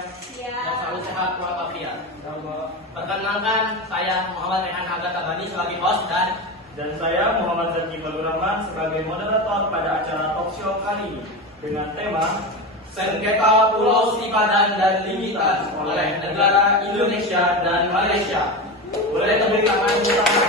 semuanya. Iya. Dan selalu sehat walafiat. Perkenalkan, saya Muhammad Rehan Aga Tabani sebagai host dan saya Muhammad Zaki Rahman sebagai moderator pada acara talk show kali ini dengan tema Sengketa Pulau Sipadan dan Lingitan oleh negara Indonesia dan Malaysia. Boleh tepuk tangan bersama.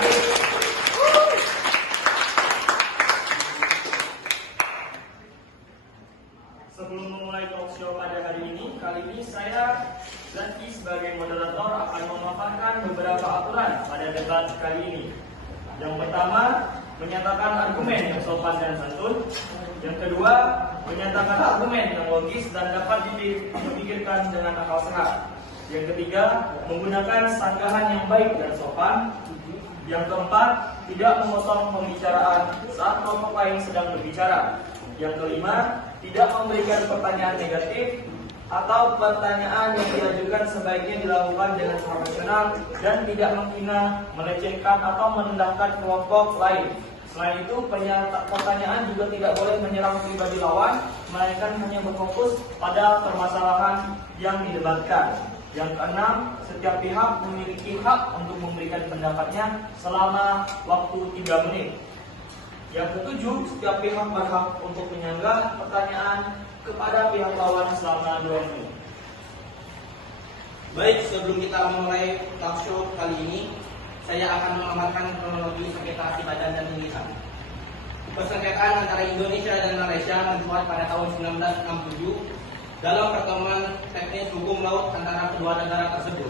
Sebelum memulai talk show pada hari ini, kali ini saya Zaki sebagai moderator akan memaparkan beberapa aturan pada debat kali ini. Yang pertama, menyatakan argumen yang sopan dan santun. Yang kedua, menyatakan argumen yang logis dan dapat dipikirkan dengan akal sehat. Yang ketiga, menggunakan sanggahan yang baik dan sopan. Yang keempat, tidak memotong pembicaraan saat kelompok lain sedang berbicara. Yang kelima, tidak memberikan pertanyaan negatif atau pertanyaan yang diajukan sebaiknya dilakukan dengan profesional dan tidak menghina, melecehkan atau merendahkan kelompok lain. Selain itu, pertanyaan juga tidak boleh menyerang pribadi lawan, melainkan hanya berfokus pada permasalahan yang didebatkan. Yang keenam, setiap pihak memiliki hak untuk memberikan pendapatnya selama waktu 3 menit. Yang ketujuh, setiap pihak berhak untuk menyanggah pertanyaan kepada pihak lawan selama 2 menit. Baik, sebelum kita memulai talk show kali ini, saya akan memaparkan kronologi sengketa Sipadan dan Lingitan. Persengketaan antara Indonesia dan Malaysia mencuat pada tahun 1967 dalam pertemuan teknis hukum laut antara kedua negara tersebut.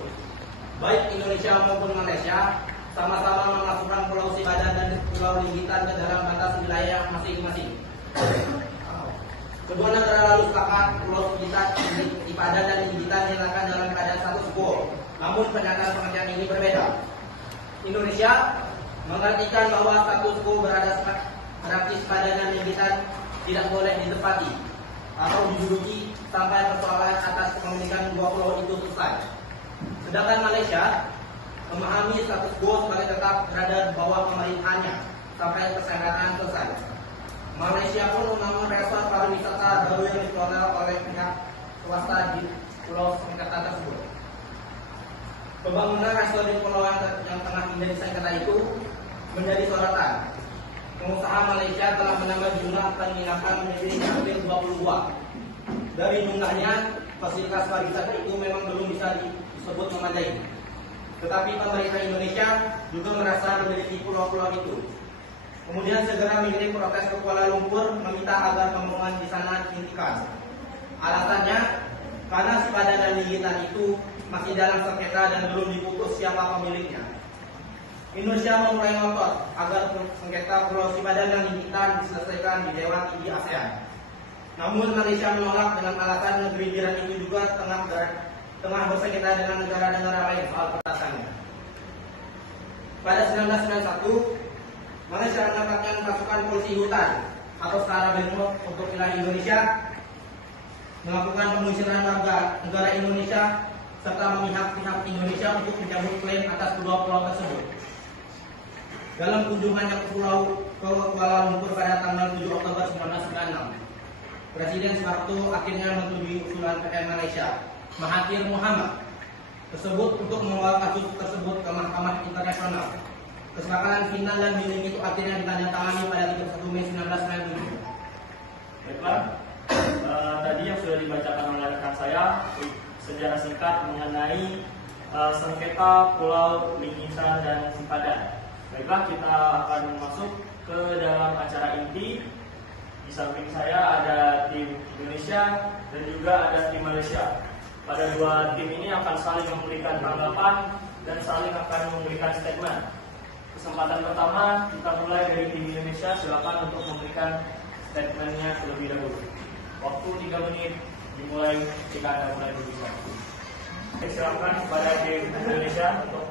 Baik Indonesia maupun Malaysia sama-sama memasukkan Pulau Sipadan dan Pulau Lingitan ke dalam batas wilayah masing-masing. Kedua negara lalu sepakat Pulau Sipadan dan Lingitan dinyatakan dalam keadaan status quo. Namun pernyataan pengertian ini berbeda. Indonesia mengartikan bahwa status quo berarti Sipadan dan Lingitan tidak boleh ditempati atau diduduki sampai persoalan atas kepemilikan dua pulau itu selesai. Sedangkan Malaysia memahami status quo sebagai tetap berada di bawah pemerintahannya sampai persengketaan selesai. Malaysia pun membangun resort pariwisata baru yang dikelola oleh pihak swasta di pulau sengketa tersebut. Pembangunan resort di pulau yang tengah menjadi sengketa itu menjadi sorotan. Pengusaha Malaysia telah menambah jumlah penginapan menjadi hampir 20 buah. Dari jumlahnya, fasilitas pariwisata itu memang belum bisa disebut memadai. Tetapi pemerintah Indonesia juga merasa memiliki pulau-pulau itu. Kemudian segera mengirim protes ke Kuala Lumpur meminta agar pembangunan di sana dihentikan. Alasannya, karena Sipadan dan Lingitan itu masih dalam sengketa dan belum diputus siapa pemiliknya. Indonesia memulai ngotot agar sengketa Pulau Sipadan dan Lingitan diselesaikan di Dewan Tinggi ASEAN. Namun Malaysia menolak dengan alasan negeri jiran itu juga tengah bersengketa dengan negara-negara lain soal batasannya. Pada 1991, Malaysia menempatkan pasukan polisi hutan atau setara BRIMOB untuk wilayah Indonesia, melakukan pengusiran warga negara Indonesia serta memihak pihak Indonesia untuk mencabut klaim atas kedua pulau tersebut. Dalam kunjungannya ke Kuala Lumpur pada tanggal 7 Oktober 1996, Presiden Soeharto akhirnya menyetujui usulan PM Malaysia Mahathir Mohamad tersebut untuk membawa kasus tersebut ke Mahkamah Internasional. Kesepakatan final dan dealing itu akhirnya ditandatangani pada 31 Mei 1997. Baiklah, tadi yang sudah dibacakan oleh rekan saya sejarah singkat mengenai sengketa Pulau Lingitan dan Sipadan. Baiklah, kita akan masuk ke dalam acara inti. Di samping saya ada tim Indonesia dan juga ada tim Malaysia. Pada dua tim ini akan saling memberikan tanggapan dan saling akan memberikan statement. Kesempatan pertama kita mulai dari tim Indonesia. Silakan untuk memberikan statementnya terlebih dahulu. Waktu 3 menit dimulai jika Anda mulai berbicara. Silakan kepada tim Indonesia untuk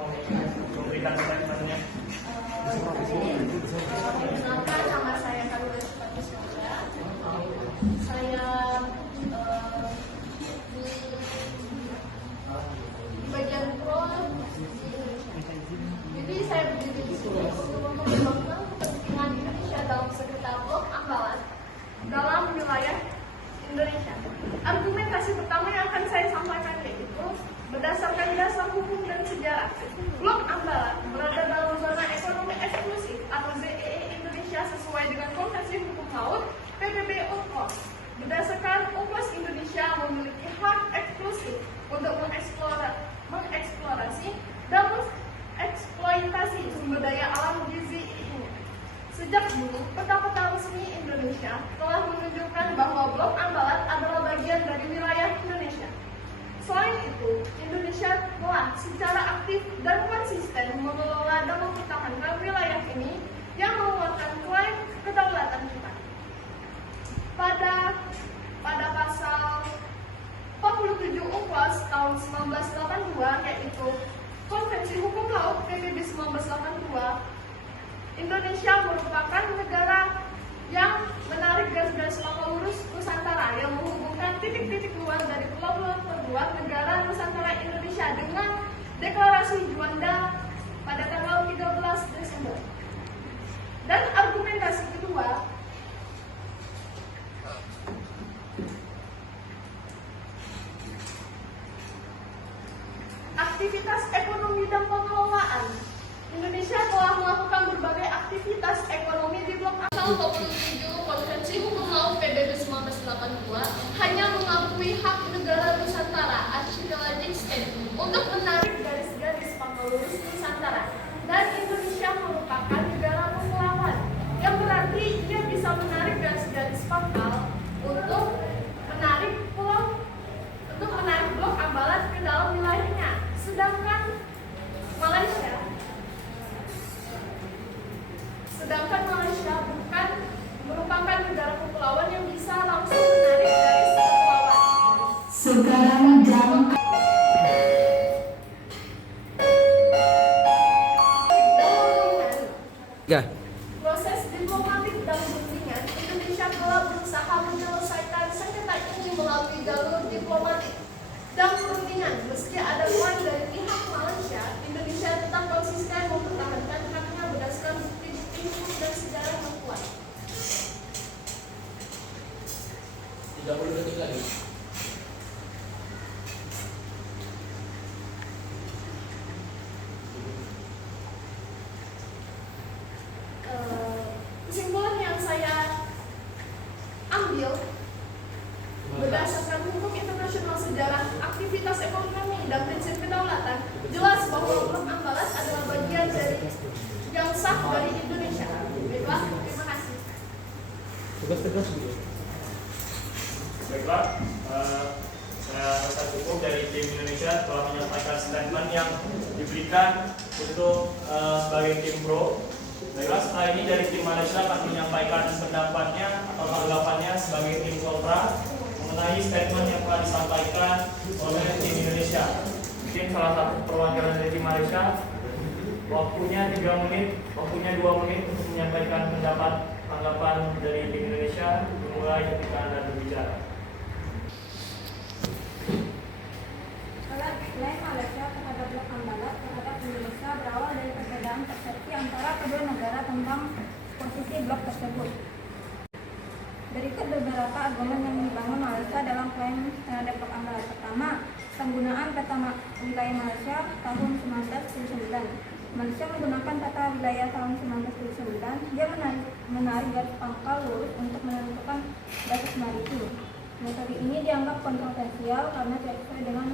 memberikan statementnya. Perkenalkan, nama saya Karula Sepatu Semoga. Saya di bagian pro jadi saya berdiri di sini untuk memperjuangkan kepentingan Indonesia dalam sengketa blok Angkalan dalam wilayah Indonesia. Argumentasi pertama yang akan saya sampaikan hukum dan sejarah. Blok Ambalat berada dalam zona ekonomi eksklusif atau ZEE Indonesia sesuai dengan Konvensi Hukum Laut PBB UNCLOS. Berdasarkan UNCLOS, Indonesia memiliki hak eksklusif untuk mengeksplorasi dan mengeksploitasi sumber daya alam di ZEE. Sejak dulu, peta-peta resmi Indonesia telah menunjukkan bahwa Blok Ambalat adalah bagian dari wilayah Indonesia. Selain itu, Indonesia telah secara aktif dan konsisten mengelola dan mempertahankan wilayah ini yang menguatkan klaim kedaulatan kita. Pada pasal 47 UNCLOS tahun 1982, yaitu Konvensi Hukum Laut PBB 1982, Indonesia merupakan negara yang menarik garis-garis pangkal lurus Nusantara yang menghubungkan titik-titik luar dari pulau-pulau terluar negara Nusantara Indonesia dengan Deklarasi Juanda pada tanggal 13 Desember. Dan argumentasi kedua, aktivitas ekonomi dan pengelolaan. Indonesia telah melakukan berbagai aktivitas ekonomi di Blok Pasal 27 Konvensi Hukum Laut PBB 1982 hanya mengakui hak negara Nusantara Archipelagic State untuk menarik garis-garis pangkal lurus Nusantara, dan Indonesia merupakan negara kepulauan yang berarti ia bisa menarik garis-garis pangkal untuk menarik Blok Ambalat ke dalam wilayahnya, sedangkan Malaysia bukan merupakan negara kepulauan yang bisa langsung menarik garis kepulauan. Sekarang jam Ya. Proses diplomatik dan perundingan, Indonesia telah berusaha menyelesaikan sengketa ini melalui jalur diplomatik dan perundingan. Meski ada klaim dari pihak Malaysia, Indonesia tetap konsisten mempertahankan haknya berdasarkan bukti-bukti hukum dan sejarah yang kuat. 30 detik lagi. Kesimpulan yang saya ambil berdasarkan hukum internasional, sejarah, aktivitas ekonomi, dan prinsip kedaulatan, jelas bahwa Blok Ambalat adalah bagian dari yang sah dari Indonesia. Baiklah, terima kasih. Tegas-tegas gitu. Baiklah, saya rasa cukup dari tim Indonesia telah menyampaikan statement yang diberikan untuk sebagai tim pro. Baiklah, setelah ini dari tim Malaysia akan menyampaikan pendapatnya atau tanggapannya sebagai tim kontra mengenai statement yang telah disampaikan oleh tim Indonesia. Mungkin salah satu perwakilan dari tim Malaysia, waktunya 3 menit, waktunya 2 menit untuk menyampaikan pendapat tanggapan dari tim Indonesia. Dimulai ketika Anda berbicara. Klaim Malaysia terhadap Blok Ambalat terhadap Indonesia berawal dari perbedaan persepsi antara kedua negara tentang posisi blok tersebut. Berikut beberapa argumen yang dibangun Malaysia dalam klaim terhadap Blok Ambalat. Pertama, penggunaan peta wilayah Malaysia tahun 1979. Malaysia menggunakan peta wilayah tahun 1979. Dia menarik garis pangkal lurus untuk menentukan batas maritim. Metode ini dianggap kontroversial karena tidak sesuai dengan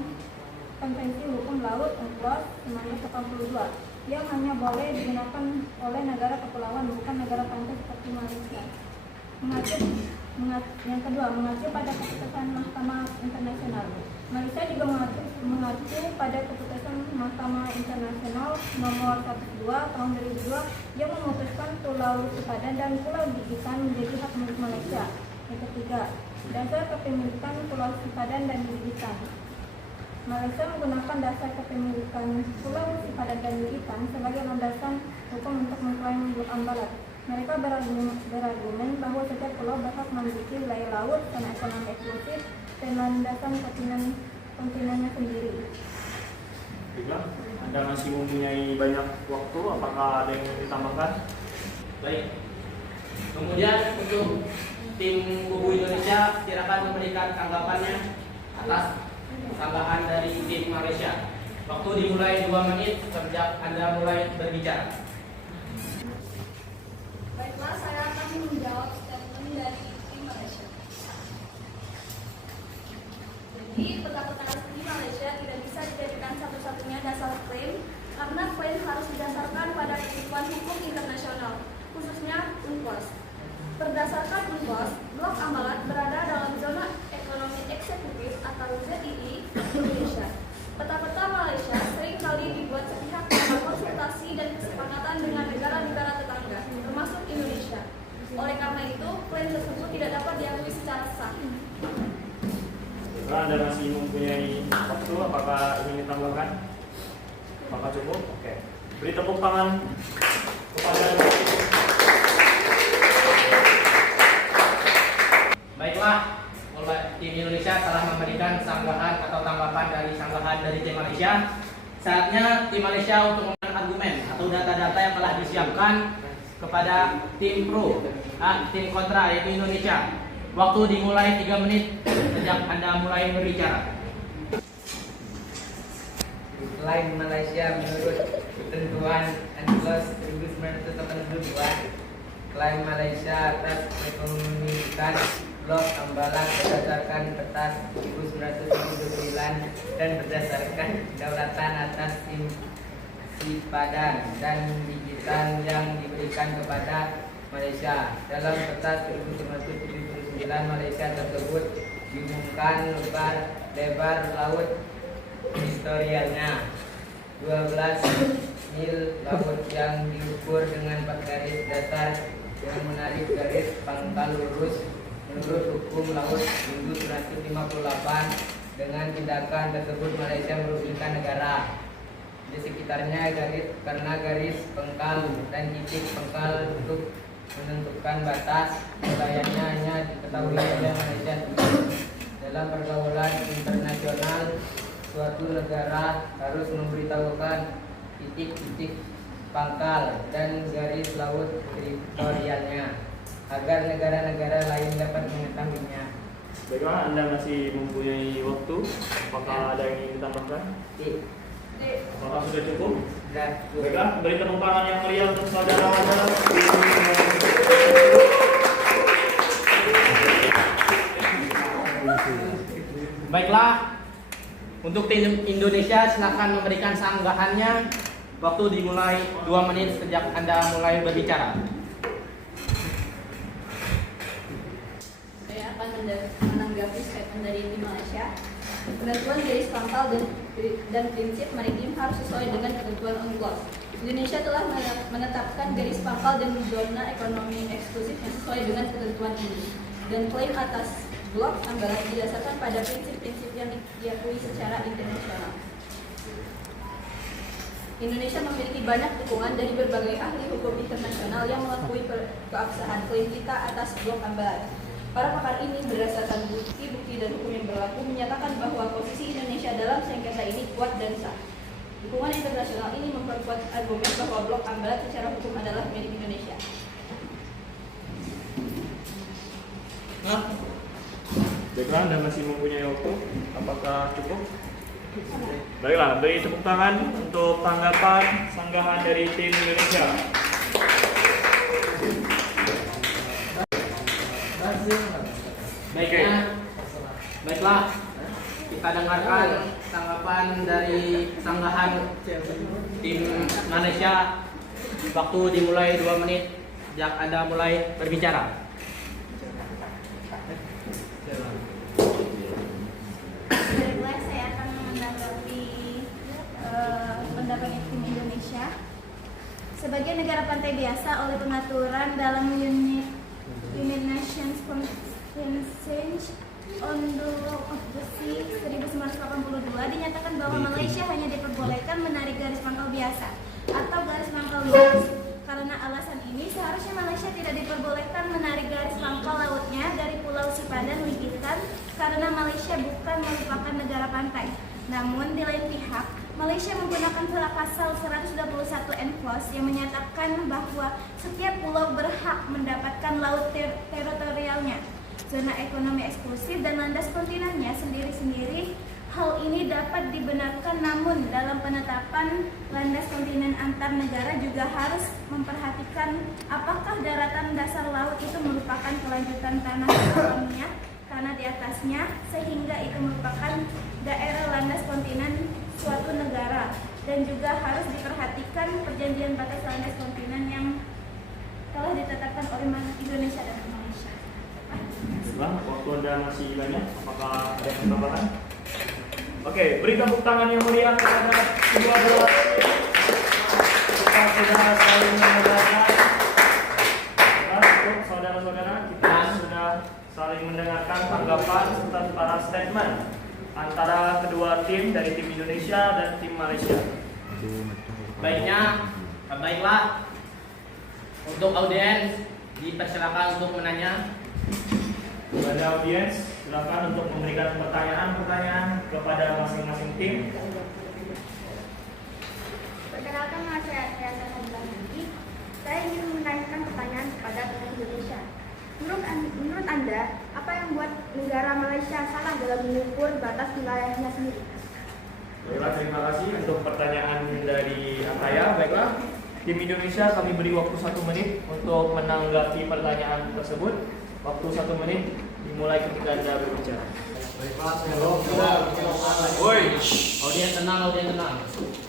Konvensi Hukum Laut UNCLOS 1982 yang hanya boleh digunakan oleh negara kepulauan, bukan negara pantai seperti Malaysia. Yang kedua, mengacu pada keputusan Mahkamah Internasional. Malaysia juga mengacu pada keputusan Mahkamah Internasional nomor 12 tahun 2002 yang memutuskan Pulau Sipadan dan Pulau Gigitan menjadi hak milik Malaysia. Yang ketiga, dasar kepemilikan Pulau Sipadan dan Gigitan. Malaysia menggunakan dasar kepemilikan Pulau Sipadan dan Gigitan sebagai landasan hukum untuk mengklaim Blok Ambalat. Mereka berargumen bahwa setiap pulau berhak memiliki wilayah laut, zona ekonomi eksklusif, dan landasan kontinennya sendiri. Baiklah, Anda masih mempunyai banyak waktu. Apakah ada yang ingin ditambahkan? Baik. Kemudian untuk tim kubu Indonesia, silakan memberikan tanggapannya atas tambahan dari tim Malaysia. Waktu dimulai 2 menit sejak Anda mulai berbicara. Baiklah, saya akan menjawab statement dari tim Malaysia. Jadi, peta-peta di Malaysia tidak bisa dijadikan satu-satunya dasar klaim, karena klaim harus didasarkan pada ketentuan hukum internasional, khususnya UNCLOS. Berdasarkan UNCLOS, Blok Ambalat berada dalam zona ekonomi eksekutif atau ZEE Indonesia. Peta-peta Malaysia seringkali dibuat sepihak tanpa konsultasi dan kesepakatan dengan negara-negara tetangga, termasuk Indonesia. Oleh karena itu, klaim tersebut tidak dapat diakui secara sah. Anda masih mempunyai waktu, apakah ingin ditambahkan? Apakah cukup? Oke. Beri tepuk tangan kepada Baiklah, tim Indonesia telah memberikan sanggahan atau tanggapan dari sanggahan dari tim Malaysia. Saatnya tim Malaysia untuk memberikan argumen atau data-data yang telah disiapkan kepada tim pro, tim kontra yaitu Indonesia. Waktu dimulai 3 menit sejak Anda mulai berbicara. Klaim Malaysia menurut ketentuan UNCLOS 1982, klaim Malaysia atas kepemilikan Blok Ambalat berdasarkan peta 1979 dan berdasarkan kedaulatan atas simpadan dan digital yang diberikan kepada Malaysia. Dalam peta 1979 Malaysia tersebut diumumkan lebar laut historialnya 12 mil laut yang diukur dengan 4 garis dasar yang menarik garis pangkal lurus menurut hukum laut Hindu 1958. Dengan tindakan tersebut Malaysia merugikan negara di sekitarnya karena garis pangkal dan titik pangkal untuk menentukan batas wilayahnya hanya diketahui oleh Malaysia sendiri. Dalam pergaulan internasional, suatu negara harus memberitahukan titik-titik pangkal dan garis laut teritorialnya agar negara-negara lain dapat mengetahuinya. Baiklah, Anda masih mempunyai waktu. Apakah ada yang ingin ditambahkan? Apakah sudah cukup? Sudah. Baiklah, beri tepuk tangan yang meriah untuk saudara Anda. Baiklah, untuk tim Indonesia silakan memberikan sanggahannya. Waktu dimulai 2 menit sejak Anda mulai berbicara. Saya akan menanggapi statement dari tim Malaysia. Penentuan garis pangkal dan prinsip maritim harus sesuai dengan ketentuan UNCLOS. Indonesia telah menetapkan garis pangkal dan zona ekonomi eksklusif yang sesuai dengan ketentuan ini. Dan klaim atas Blok Ambalat didasarkan pada prinsip-prinsip yang diakui secara internasional. Indonesia memiliki banyak dukungan dari berbagai ahli hukum internasional yang mengakui keabsahan klaim kita atas Blok Ambalat. Para pakar ini berdasarkan bukti-bukti dan hukum yang berlaku menyatakan bahwa posisi Indonesia dalam sengketa ini kuat dan sah. Dukungan internasional ini memperkuat argumen bahwa Blok Ambalat secara hukum adalah milik Indonesia. Baiklah, Anda masih mempunyai waktu. Apakah cukup? Baiklah, beri tepuk tangan untuk tanggapan sanggahan dari tim Indonesia. Baiklah, kita dengarkan tanggapan dari sanggahan tim Malaysia. Waktu dimulai 2 menit sejak Anda mulai berbicara. Baiklah, saya akan menanggapi pendapat tim Indonesia. Sebagai negara pantai biasa oleh pengaturan dalam United Nations Convention on the Law of the Sea 1982 dinyatakan bahwa Malaysia hanya diperbolehkan menarik garis pangkal biasa atau garis pangkal luas. Karena alasan ini, seharusnya Malaysia tidak diperbolehkan menarik garis pangkal lautnya dari Pulau Sipadan Likitan karena Malaysia bukan merupakan negara pantai. Namun, di lain pihak, Malaysia menggunakan pasal 121 UNCLOS yang menyatakan bahwa setiap pulau berhak mendapatkan laut teritorialnya, zona ekonomi eksklusif, dan landas kontinennya sendiri-sendiri. Hal ini dapat dibenarkan, namun dalam penetapan landas kontinen antar negara juga harus memperhatikan apakah daratan dasar laut itu merupakan kelanjutan tanah sebelumnya, tanah di atasnya, sehingga itu merupakan daerah landas kontinen suatu negara, dan juga harus diperhatikan perjanjian batas landas kontinen yang telah ditetapkan oleh Indonesia dan Malaysia. Bang, waktu Anda masih banyak, apakah ada yang tambahan? Oke, beri tepuk tangan yang meriah kepada kedua belah. Kita sudah saling mendengarkan. Untuk saudara-saudara, kita sudah saling mendengarkan tanggapan serta para statement antara kedua tim dari tim Indonesia dan tim Malaysia. Baiklah, untuk audiens dipersilakan untuk menanya. Kepada audiens, silakan untuk memberikan pertanyaan-pertanyaan kepada masing-masing tim. Perkenalkan, nama saya Sahadlahdi. Saya ingin menanyakan pertanyaan kepada pihak Indonesia. Menurut Anda, apa yang membuat negara Malaysia salah dalam mengukur batas wilayahnya sendiri? Baiklah, terima kasih untuk pertanyaan dari Akaya. Baiklah, tim Indonesia kami beri waktu 1 menit untuk menanggapi pertanyaan tersebut. Waktu 1 menit dimulai ketika Anda berbicara. Woi, Audiens tenang.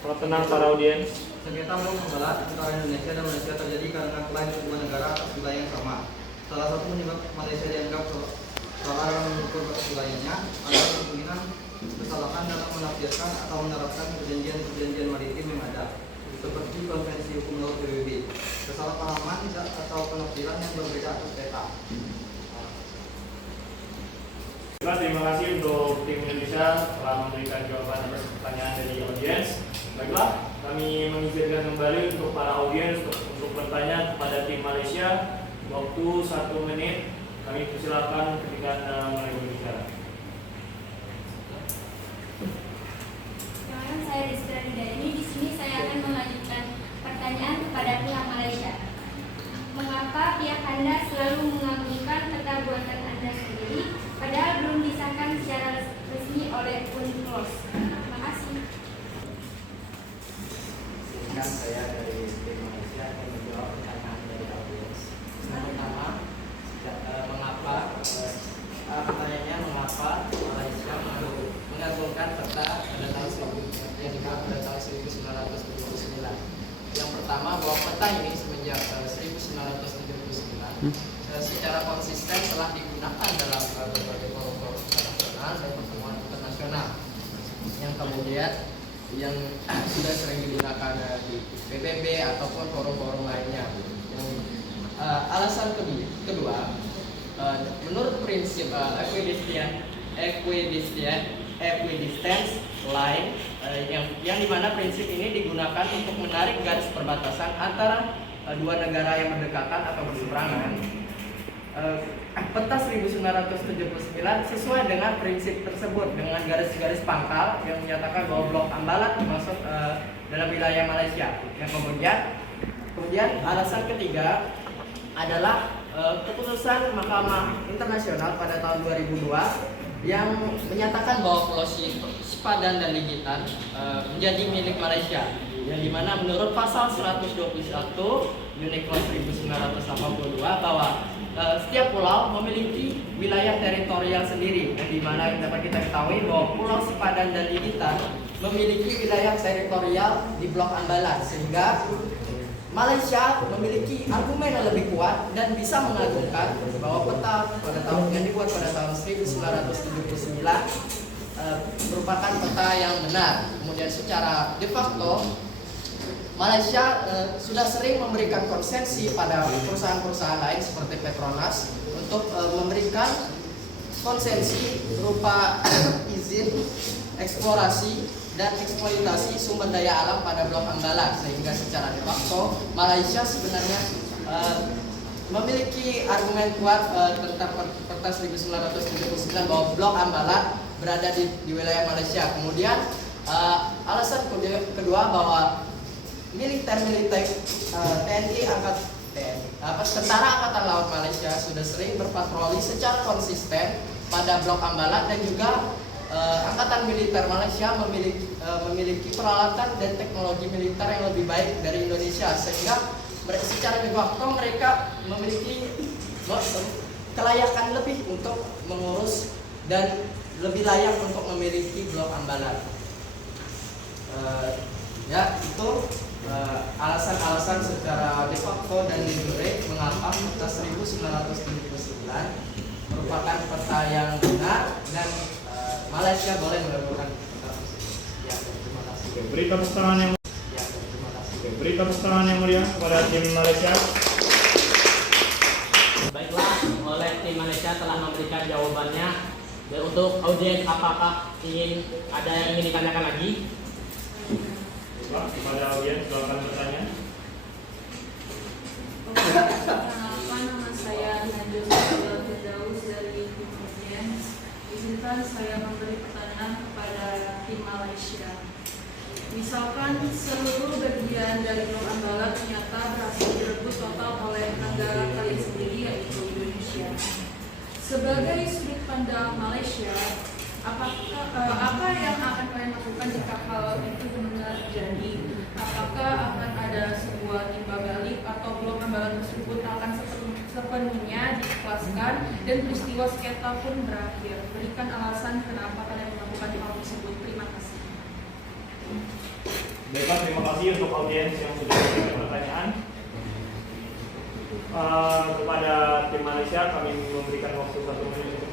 kalau tenang para audiens. Sengketa blok pembalas antara Indonesia dan Malaysia terjadi karena klaim kedua negara atas wilayah yang sama. Salah satu penyebab Malaysia dianggap salah dalam mengukur batas wilayahnya adalah kemungkinan kesalahan dalam menafsirkan atau menerapkan perjanjian maritim yang ada, seperti Konvensi Hukum Laut PBB. Kesalahpahaman atau penafsiran yang berbeda atas peta. Terima kasih untuk tim Indonesia telah memberikan jawaban atas pertanyaan dari audiens. Baiklah, kami mengizinkan kembali untuk para audiens untuk bertanya kepada tim Malaysia. Waktu 1 menit. Kami persilakan ketika Anda mulai berbicara. Perkenalkan, saya Rizky Ridani. Di sini saya akan melanjutkan pertanyaan kepada pihak Malaysia. Mengapa pihak Anda selalu mengagungkan peta buatan Anda sendiri, padahal belum disahkan secara resmi oleh UNCLOS? Terima kasih. Izinkan saya dari tim Malaysia akan menjawab pertanyaan dari audiens. Yang pertama, pertanyaannya mengapa Malaysia mengagungkan peta pada tahun 1979. Yang pertama, bahwa peta ini semenjak 1979 secara konsisten telah digunakan dalam berbagai forum-forum internasional dan pertemuan internasional yang kemudian yang sudah sering digunakan di PBB ataupun forum-forum lainnya. Alasan kedua, menurut prinsip equidistance line, yang dimana prinsip ini digunakan untuk menarik garis perbatasan antara dua negara yang berdekatan atau berseberangan. Peta 1979 sesuai dengan prinsip tersebut dengan garis-garis pangkal yang menyatakan bahwa blok Ambalat termasuk dalam wilayah Malaysia. Yang kemudian alasan ketiga adalah keputusan Mahkamah Internasional pada tahun 2002 yang menyatakan bahwa Pulau Sipadan dan Ligitan menjadi milik Malaysia, yang dimana menurut pasal 121 UNCLOS 1982 bahwa setiap pulau memiliki wilayah teritorial sendiri, yang dimana dapat kita ketahui bahwa Pulau Sipadan dan Ligitan memiliki wilayah teritorial di blok Ambalat, sehingga Malaysia memiliki argumen yang lebih kuat dan bisa mengagungkan bahwa peta pada tahun yang dibuat pada tahun 1979 merupakan peta yang benar. Kemudian secara de facto Malaysia sudah sering memberikan konsensi pada perusahaan-perusahaan lain seperti Petronas untuk memberikan konsensi berupa izin eksplorasi dan eksploitasi sumber daya alam pada blok Ambalat, sehingga secara de facto Malaysia sebenarnya memiliki argumen kuat tentang peta 1979 bahwa blok Ambalat berada di wilayah Malaysia. Kemudian alasan kedua bahwa militer TNI Tentara Angkatan Laut Malaysia sudah sering berpatroli secara konsisten pada blok Ambalat dan juga Angkatan Militer Malaysia memiliki peralatan dan teknologi militer yang lebih baik dari Indonesia, sehingga secara de facto mereka memiliki kelayakan lebih untuk mengurus dan lebih layak untuk memiliki blok Ambalat. Ya, itu alasan-alasan secara de facto dan de jure mengapa Peta 1979 merupakan peta yang benar dan Malaysia boleh melakukan peta tersebut. Ya, terima kasih. Oke, beri tepuk tangan yang Ya, terima kasih. Oke, beri tepuk tangan yang meriah kepada tim Malaysia. Baiklah, oleh tim Malaysia telah memberikan jawabannya. Dan untuk audiens, apakah ada yang ingin ditanyakan lagi? Pak, kepada audiens silakan bertanya. Perkenalkan, nama saya Najwa Firdaus dari tim audiens. Izinkan saya memberi pertanyaan kepada tim Malaysia. Misalkan seluruh bagian dari blok Ambalat ternyata berhasil direbut total oleh negara kalian sendiri, yaitu Indonesia. Sebagai sudut pandang Malaysia, apa yang akan kalian lakukan jika hal itu benar terjadi? Apakah akan ada sebuah timba balik atau blok Ambalat tersebut akan sepenuhnya diikhlaskan dan peristiwa sengketa pun berakhir? Berikan alasan kenapa kalian melakukan hal tersebut. Terima kasih. Baiklah, terima kasih untuk audiens yang sudah memberikan pertanyaan. Kepada tim Malaysia, kami memberikan waktu 1 menit untuk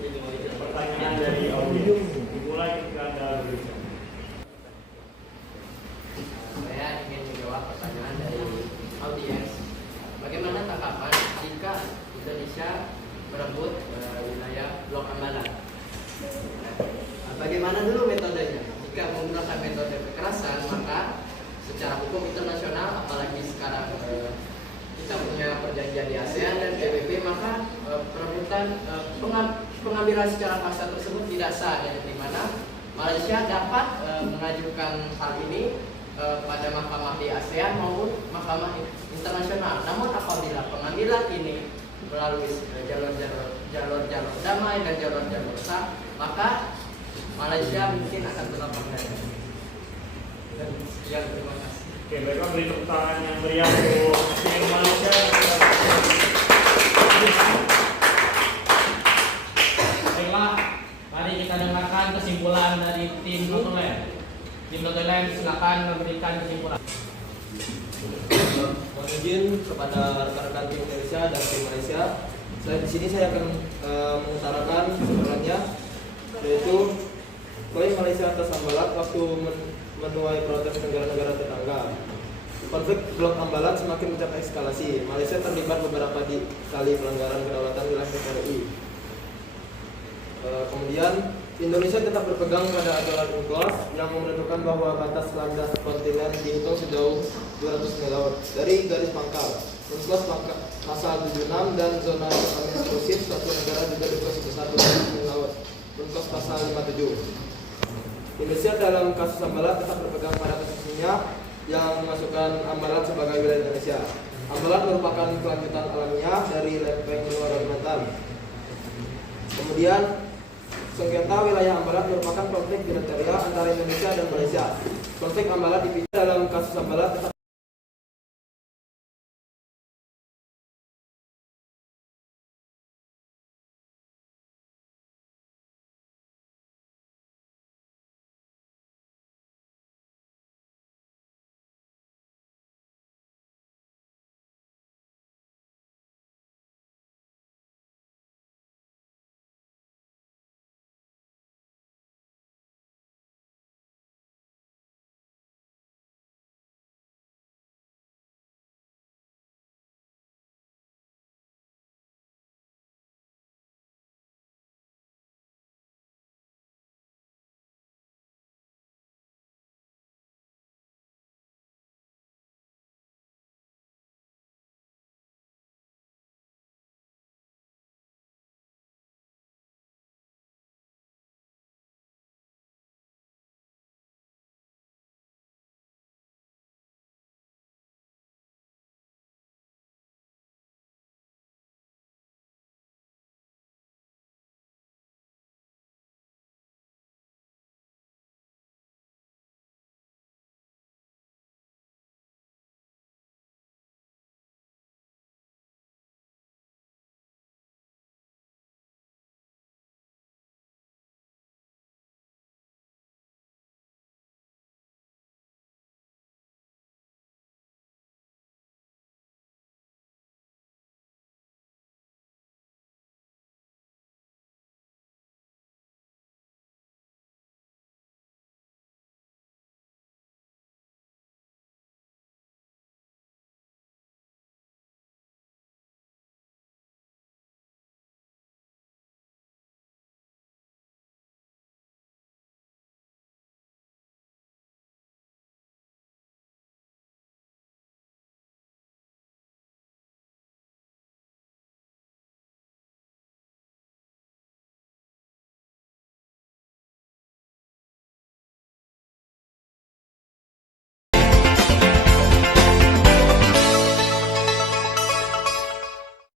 menjawab pertanyaan dari audiens. Dimulai ketika Anda berbicara. Saya ingin menjawab pertanyaan dari audiens. Bagaimana tanggapan jika Indonesia merebut wilayah blok Ambalat? Bagaimana dulu metodenya? Jika menggunakan metode kekerasan, maka secara hukum internasional, apalagi sekarang kita punya perjanjian di ASEAN dan PBB, maka perebutan pengambilan secara paksa tersebut tidak sah, dan di mana Malaysia dapat mengajukan hal ini pada mahkamah di ASEAN maupun mahkamah internasional. Namun apabila pengambilan ini melalui jalur damai dan jalur sah, maka Malaysia mungkin akan berlapang dada. Ya, terima kasih. Oke, baiklah, beri tepuk tangan yang meriah untuk tim Malaysia. Baiklah, mari kita dengarkan kesimpulan dari tim Notoland. Tim Notoland, silakan memberikan kesimpulan. Mohon izin kepada rekan-rekan tim Indonesia dan tim Malaysia. Di sini saya akan mengutarakan sebenarnya, yaitu poin Malaysia atas Ambalat waktu menuai protes negara-negara tetangga. Konflik blok Ambalat semakin mencapai eskalasi. Malaysia terlibat beberapa kali pelanggaran kedaulatan wilayah NKRI. Kemudian Indonesia tetap berpegang pada aturan UNCLOS yang menentukan bahwa batas landas kontinen dihitung sejauh 200 mil laut dari garis pangkal. UNCLOS pasal 76 dan zona ekonomi eksklusif suatu negara juga dibuka sebesar 200 mil laut. UNCLOS pasal 57. Indonesia dalam kasus Ambalat tetap berpegang pada posisinya yang memasukkan Ambalat sebagai wilayah Indonesia. Ambalat merupakan kelanjutan alamiah dari lempeng benua Kalimantan. Kemudian sengketa wilayah Ambalat merupakan konflik teritorial antara Indonesia dan Malaysia. Konflik Ambalat dipicu dalam kasus Ambalat tetap